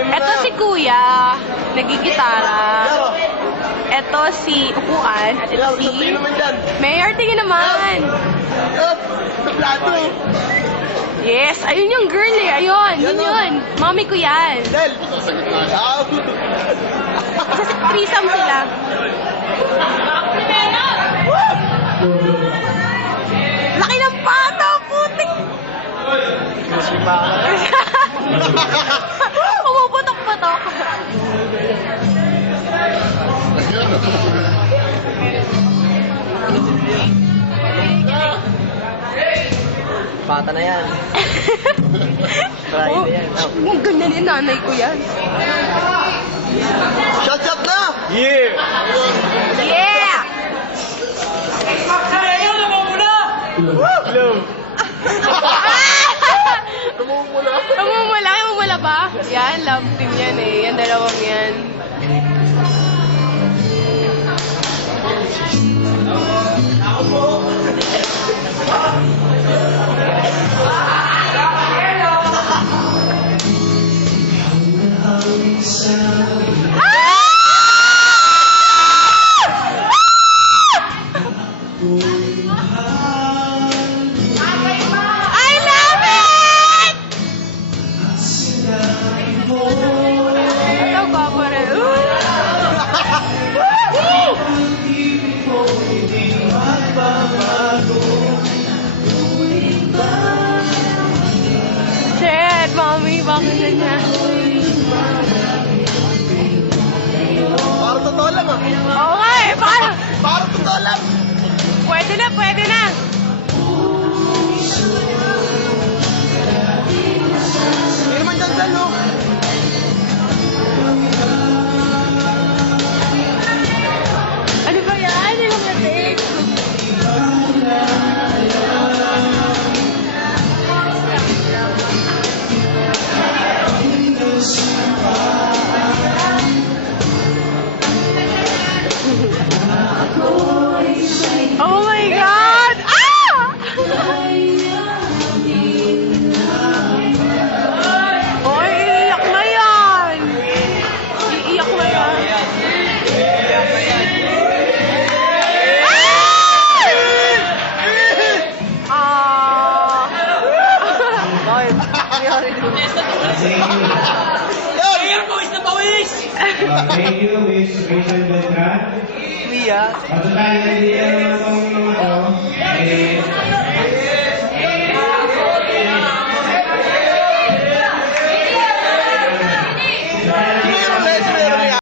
Ito si Kuya, nagigitara. Ito si Upuan. At ito si Mayor. Tingin naman. Yes, ayun yung girl eh. Ayun, yun. Mami ko yan. Isa si threesome sila. Laki ng pata, putik. Pumuputok-putok. Bata na yan. Try na yan. Ang ganda ni nanay ko yan. Shut up na! Yeah! Yeah! Hello! Tumumula ba? Yan, love team yan eh. Yan, dalawang yan. Shit, Mommy, bakit ganyan? Parang totoo lang ah. Oo nga eh, parang Parang totoo lang. pwede na, pwede na. Hindi naman dyan, no? Ano ba yan? Ano lang natin? Oh my God! Ah! Oy, iiyak na yan! Iiyak na yan. Ah! Yan! Thank you, Miss Rachel Beltran. Kuya. At tayo na dito naman itong mga to.